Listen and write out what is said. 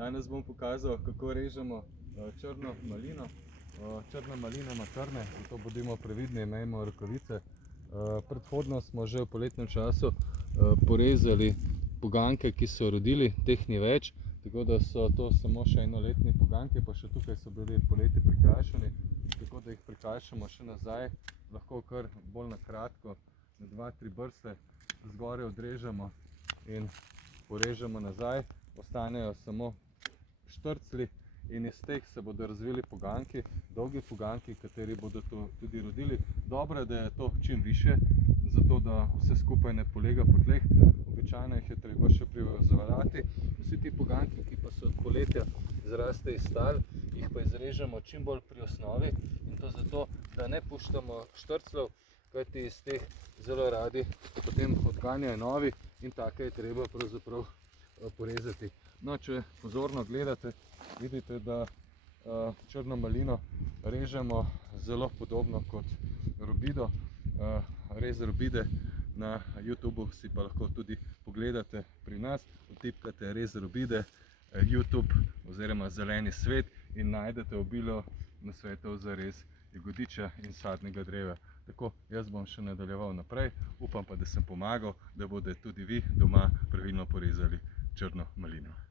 Danes bom pokazal, kako režemo črno malino. Črna malina ima trne, zato bodimo previdni, imejmo rokavice. Predhodno smo že v poletnem času porezali poganjke, ki so rodili, teh ni več, tako da so to samo še enoletni poganjki, pa še tukaj so bili poleti prikrajšani, tako da jih prikrajšamo še nazaj, lahko kar bolj na kratko, na 2-3 brste zgoraj odrežemo in porežemo nazaj, ostanejo samo štrcli in iz teh se bodo razvili poganjki, dolgi poganjki, kateri bodo to tudi rodili. Dobro je, da je to čim više, zato da vse skupaj ne polega po tleh. Običajno jih je treba še privezovati. Vsi ti poganjki, ki pa so od poletja zraste iz tal, jih pa izrežemo čim bolj pri osnovi, in to zato, da ne puščamo štrcljev, kajti iz teh zelo radi potem odganjajo novi in take je treba pravzaprav porezati. No, če pozorno gledate, vidite, da črno malino režemo zelo podobno kot robido. Rez robide na YouTubeu si pa lahko tudi pogledate pri nas. Vtipkate rez robide, YouTube oziroma zeleni svet in najdete obilo nasvetov za rez jagodiča in sadnega drevja. Tako, jaz bom še nadaljeval naprej, upam pa, da sem pomagal, da boste tudi vi doma pravilno porezali črno malino.